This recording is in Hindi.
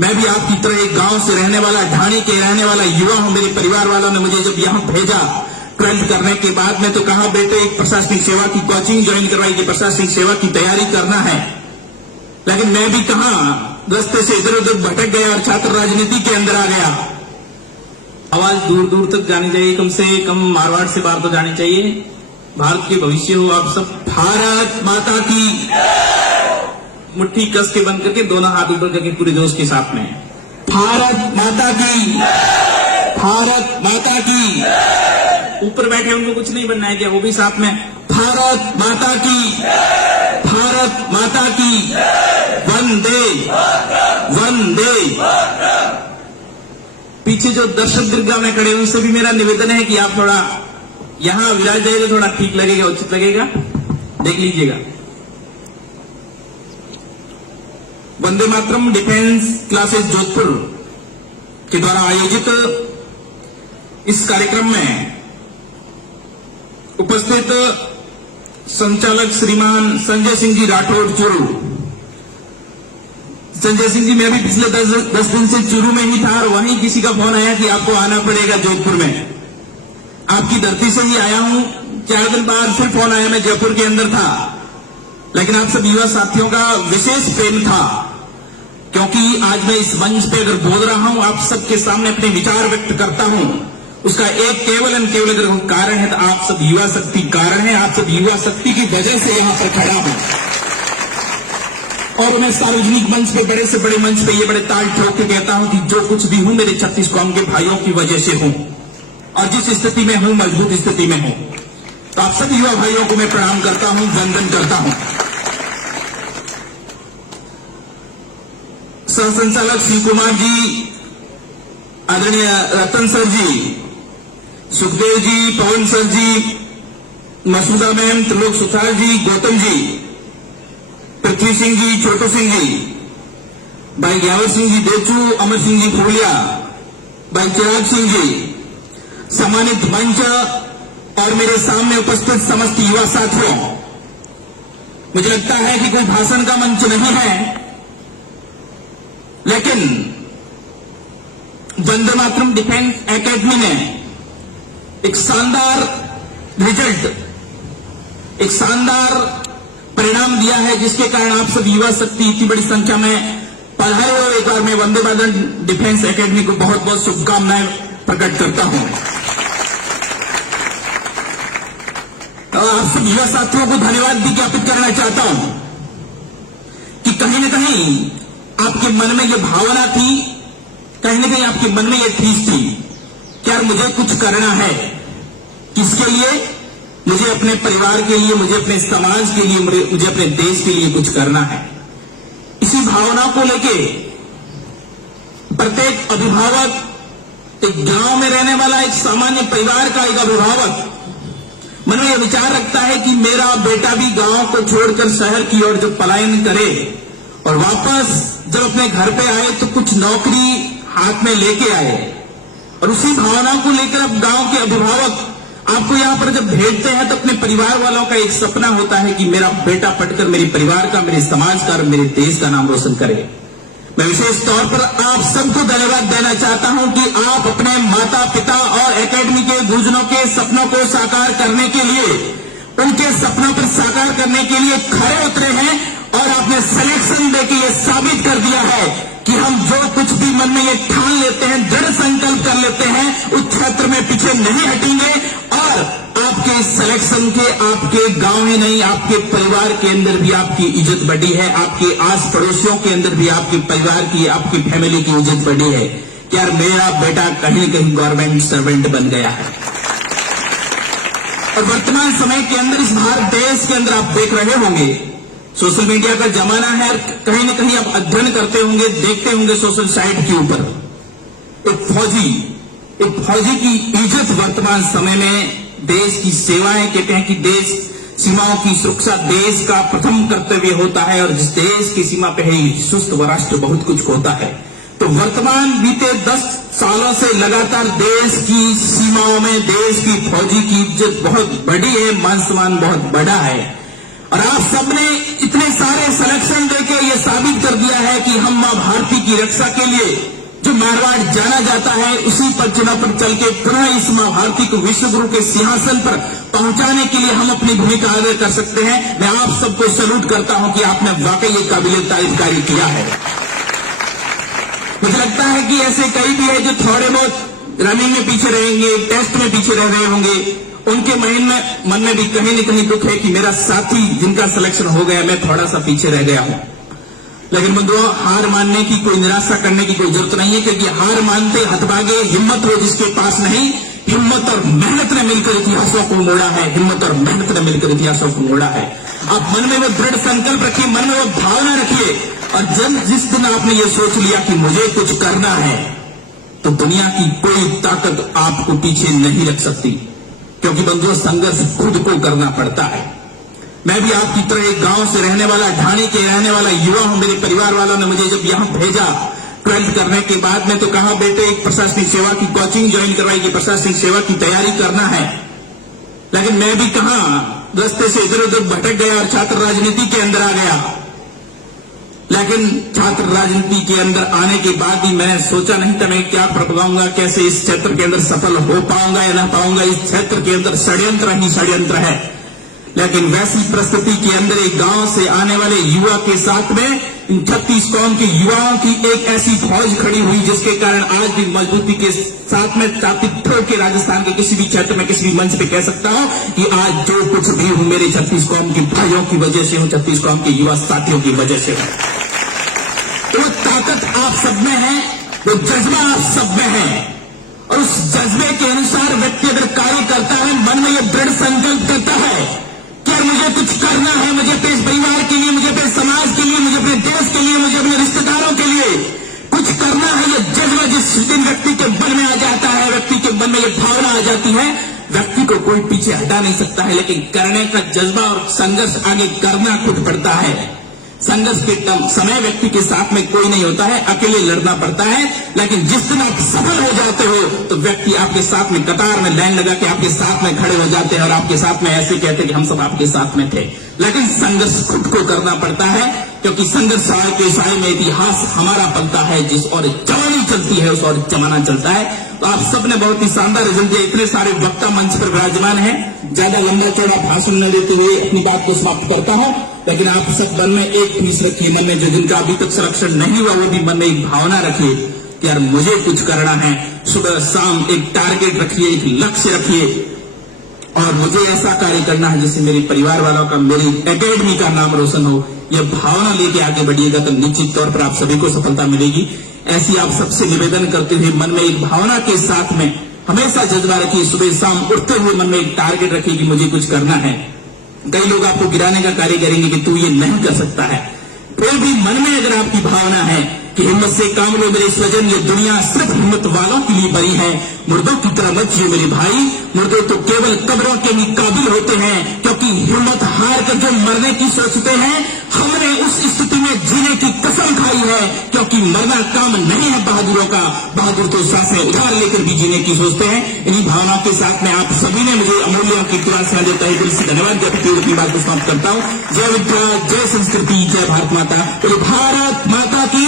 मैं भी आपकी तरह एक गांव से रहने वाला, ढाणी के रहने वाला युवा हूं। मेरे परिवार वालों ने मुझे जब यहां भेजा 12th करने के बाद में, तो कहा बेटे एक प्रशासनिक सेवा की कोचिंग ज्वाइन करवाई कि प्रशासनिक सेवा की तैयारी करना है। लेकिन मैं भी कहा रास्ते से इधर उधर भटक गया और छात्र राजनीति के अंदर आ गया। आवाज दूर दूर तक जानी चाहिए, कम से कम मारवाड़ से बाहर तो जानी चाहिए। भारत के भविष्य हो आप सब। भारत माता की, मुट्ठी कस के बंद करके दोनों हाथ ऊपर करके पूरे जोश के साथ में, भारत माता की, भारत माता की। ऊपर बैठे उनको कुछ नहीं बनना है क्या? वो भी साथ में, भारत माता की, भारत माता की, वंदे वंदे। पीछे जो दर्शक दीर्घा में खड़े उनसे भी मेरा निवेदन है कि आप थोड़ा यहां विराज जाइए, थोड़ा ठीक लगेगा, उचित लगेगा, देख लीजिएगा। वंदे मातरम डिफेंस क्लासेस जोधपुर के द्वारा आयोजित इस कार्यक्रम में उपस्थित संचालक श्रीमान संजय सिंह जी राठौड़ चूरू। संजय सिंह जी, मैं भी पिछले 10 दिन से चूरू में ही था और वहीं किसी का फोन आया कि आपको आना पड़ेगा जोधपुर में। आपकी धरती से ही आया हूं। 4 दिन बाद फिर फोन आया, मैं जयपुर के अंदर था। लेकिन आप सब युवा साथियों का विशेष प्रेम था, क्योंकि आज मैं इस मंच पे अगर बोल रहा हूं, आप सबके सामने अपने विचार व्यक्त करता हूं, उसका एक केवल एंड केवल अगर कारण है तो आप सब युवा शक्ति कारण है। आप सब युवा शक्ति की वजह से यहां पर खड़ा हूं। और मैं सार्वजनिक मंच पे, बड़े से बड़े मंच पे ये बड़े ताल ठोक के कहता हूं कि जो कुछ भी हूं मेरे 36 कौम के भाइयों की वजह से हूं, और जिस स्थिति में हूं मजबूत स्थिति में हूं। तो आप सभी युवा भाइयों को मैं प्रणाम करता हूं, वंदन करता हूं। सह संचालक शिव कुमार जी, आदरणीय रतन सर जी, सुखदेव जी, पवन सर जी, मसूदा मैम, त्रिलोक सुथार जी, गौतम जी, पृथ्वी सिंह जी, छोटू सिंह जी, भाई ग्यावर सिंह जी देचू, अमर सिंह जी फूलिया, भाई चिराग सिंह जी, सम्मानित मंच और मेरे सामने उपस्थित समस्त युवा साथियों, मुझे लगता है कि कोई भाषण का मंच नहीं है, लेकिन वंदे मातरम डिफेंस एकेडमी ने एक शानदार रिजल्ट, एक शानदार परिणाम दिया है, जिसके कारण आप सब युवा शक्ति इतनी बड़ी संख्या में पधारे हो। एक बार मैं वंदे मातरम डिफेंस एकेडमी को बहुत बहुत शुभकामनाएं प्रकट करता हूं। आप सब युवा साथियों को धन्यवाद भी ज्ञापित करना चाहता हूं कि कहीं न कहीं आपके मन में यह भावना थी, कहीं न कहीं आपके मन में यह ठीस थी कि यार मुझे कुछ करना है। किसके लिए? मुझे अपने परिवार के लिए, मुझे अपने समाज के लिए, मुझे अपने देश के लिए कुछ करना है। इसी भावना को लेके प्रत्येक अभिभावक, एक गांव में रहने वाला एक सामान्य परिवार का एक अभिभावक मन में यह विचार रखता है कि मेरा बेटा भी गांव को छोड़कर शहर की ओर जब पलायन करे और वापस जब अपने घर पे आए तो कुछ नौकरी हाथ में लेके आए। और उसी भावना को लेकर अब गांव के अभिभावक आपको यहां पर जब भेजते हैं तो अपने परिवार वालों का एक सपना होता है कि मेरा बेटा पढ़कर मेरे परिवार का, मेरे समाज का और मेरे देश का नाम रोशन करे। मैं विशेष तौर पर आप सबको धन्यवाद देना चाहता हूं कि आप अपने माता पिता और एकेडमी के गुरुजनों के सपनों को साकार करने के लिए, उनके सपनों पर साकार करने के लिए खड़े उतरे हैं और आपने सिलेक्शन देके ये साबित कर दिया है कि हम जो कुछ भी मन में ये ठान लेते हैं, दृढ़ संकल्प कर लेते हैं, उस क्षेत्र में पीछे नहीं हटेंगे। और आपके सिलेक्शन के आपके गांव ही नहीं, आपके परिवार के अंदर भी आपकी इज्जत बढ़ी है, आपके आस पड़ोसियों के अंदर भी आपके परिवार की, आपकी फैमिली की इज्जत बढ़ी है कि यार मेरा बेटा कहीं कहीं गवर्नमेंट सर्वेंट बन गया है। और वर्तमान समय के अंदर इस भारत देश के अंदर आप देख रहे होंगे, सोशल मीडिया का जमाना है और कहीं न कहीं आप अध्ययन करते होंगे, देखते होंगे सोशल साइट के ऊपर एक फौजी की इज्जत वर्तमान समय में, देश की सेवाएं, कहते हैं कि देश सीमाओं की सुरक्षा देश का प्रथम कर्तव्य होता है और जिस देश की सीमा पे है सुस्त व राष्ट्र बहुत कुछ होता है। तो वर्तमान बीते 10 सालों से लगातार देश की सीमाओं में देश की फौजी की इज्जत बहुत बड़ी है, मान सम्मान बहुत बड़ा है। और आप सबने इतने सारे सिलेक्शन देके ये साबित कर दिया है कि हम मां भारती की रक्षा के लिए जो मारवाड़ जाना जाता है उसी पर चुनाव पर चल के पुनः इस मां भारती को विश्व गुरु के सिंहासन पर पहुंचाने के लिए हम अपनी भूमिका अदा कर सकते हैं। मैं आप सबको सैल्यूट करता हूं कि आपने वाकई ये काबिल तारीफ कार्य किया है। मुझे लगता है कि ऐसे कई भी है जो थोड़े बहुत रनिंग में पीछे रहेंगे, टेस्ट में पीछे रह रहे होंगे, उनके मन में भी कहीं न कहीं दुख है कि मेरा साथी जिनका सिलेक्शन हो गया मैं थोड़ा सा पीछे रह गया हूं। लेकिन बंधुओं, हार मानने की कोई, निराशा करने की कोई जरूरत नहीं है, क्योंकि हार मानते हतभागे, हिम्मत हो जिसके पास नहीं। हिम्मत और मेहनत ने मिलकर इतिहासों को मोड़ा है, हिम्मत और मेहनत ने मिलकर इतिहासों को मोड़ा है। आप मन में वो दृढ़ संकल्प रखिए, मन में वो भावना रखिए, और जिस दिन आपने ये सोच लिया कि मुझे कुछ करना है, तो दुनिया की कोई ताकत आपको पीछे नहीं रख सकती, क्योंकि बंधुओं संघर्ष खुद को करना पड़ता है। मैं भी आपकी तरह एक गांव से रहने वाला, ढाणी के रहने वाला युवा हूं। मेरे परिवार वालों ने मुझे जब यहां भेजा 12th करने के बाद में, तो कहा बेटे एक प्रशासनिक सेवा की कोचिंग ज्वाइन करवाई कि प्रशासनिक सेवा की तैयारी करना है। लेकिन मैं भी कहा रास्ते से इधर उधर भटक गया और छात्र राजनीति के अंदर आ गया। लेकिन छात्र राजनीति के अंदर आने के बाद भी मैंने सोचा नहीं था मैं क्या कर पाऊंगा, कैसे इस क्षेत्र के अंदर सफल हो पाऊंगा या ना पाऊंगा। इस क्षेत्र के अंदर षड्यंत्र ही षड्यंत्र है। लेकिन वैसी परिस्थिति के अंदर एक गांव से आने वाले युवा के साथ में इन 36 कौम के युवाओं की एक ऐसी फौज खड़ी हुई, जिसके कारण आज भी मजबूती के साथ में छाती ठोक के राजस्थान के किसी भी क्षेत्र में, किसी भी मंच पे कह सकता हूं कि आज जो कुछ भी हूं मेरे 36 कौम के भाइयों की वजह से हूं, 36 कौम के युवा साथियों की वजह से हूं। तो वो ताकत आप सब में है, वो जज्बा आप सब में है, और उस जज्बे के अनुसार व्यक्ति अगर कार्य करता है, मन में यह दृढ़ संकल्प करता है कि मुझे कुछ करना है, मुझे अपने परिवार के लिए, मुझे अपने समाज के लिए, मुझे अपने देश के लिए, मुझे अपने रिश्तेदारों के लिए कुछ करना है। यह जज्बा जिस दिन व्यक्ति के मन में आ जाता है, व्यक्ति के मन में यह भावना आ जाती है, व्यक्ति को कोई पीछे हटा नहीं सकता है। लेकिन करने का जज्बा और संघर्ष आगे करना खुद पड़ता है। संघर्ष के समय व्यक्ति के साथ में कोई नहीं होता है, अकेले लड़ना पड़ता है। लेकिन जिस दिन आप सफल हो जाते हो तो व्यक्ति आपके साथ में कतार में लाइन लगा के आपके साथ में खड़े हो जाते हैं और आपके साथ में ऐसे कहते हैं कि हम सब आपके साथ में थे। लेकिन संघर्ष खुद को करना पड़ता है, क्योंकि संघर्ष के साय में इतिहास हमारा पलता है। जिस और जवानी चलती है उस और जमाना चलता है। तो आप सबने बहुत ही शानदार रिजल्ट दिया। इतने सारे वक्ता मंच पर विराजमान है, ज्यादा लंबा चौड़ा भाषण न देते हुए अपनी बात को समाप्त करता हूं। लेकिन आप सब मन में एक चीज रखिए, मन में जो जिनका अभी तक संरक्षण नहीं हुआ वो भी मन में एक भावना रखिए कि यार मुझे कुछ करना है। सुबह शाम एक टारगेट रखिए, एक लक्ष्य रखिए, और मुझे ऐसा कार्य करना है जिससे मेरे परिवार वालों का, मेरी एकेडमी का नाम रोशन हो। यह भावना लेके आगे बढ़िएगा तो निश्चित तौर पर आप सभी को सफलता मिलेगी। ऐसी आप सबसे निवेदन करते हुए मन में एक भावना के साथ में हमेशा जज्बा रखिए। सुबह शाम उठते हुए मन में एक टारगेट रखिए कि मुझे कुछ करना है। कई लोग आपको गिराने का कार्य करेंगे कि तू ये नहीं कर सकता है, फिर भी मन में अगर आपकी भावना है कि हिम्मत से काम लो मेरे स्वजन, ये दुनिया सिर्फ हिम्मत वालों के लिए बनी है। मुर्दों की तरह मत जियो मेरे भाई, मुर्दे तो केवल कब्रों के भी काबिल होते हैं, क्योंकि हिम्मत हार कर जो मरने की सोचते हैं, हमने उस स्थिति में जीने की कसम खाई है, क्योंकि मरना काम नहीं है बहादुरों का। बहादुर तो सांसें उधार लेकर भी जीने की सोचते हैं। इन्हीं भावनाओं के साथ में आप सभी ने मुझे अमूल्य की क्लास में देता है, दिल से धन्यवाद देते हुए अपनी बात को समाप्त करता हूं। जय विद्या, जय संस्कृति, जय भारत माता, भारत माता की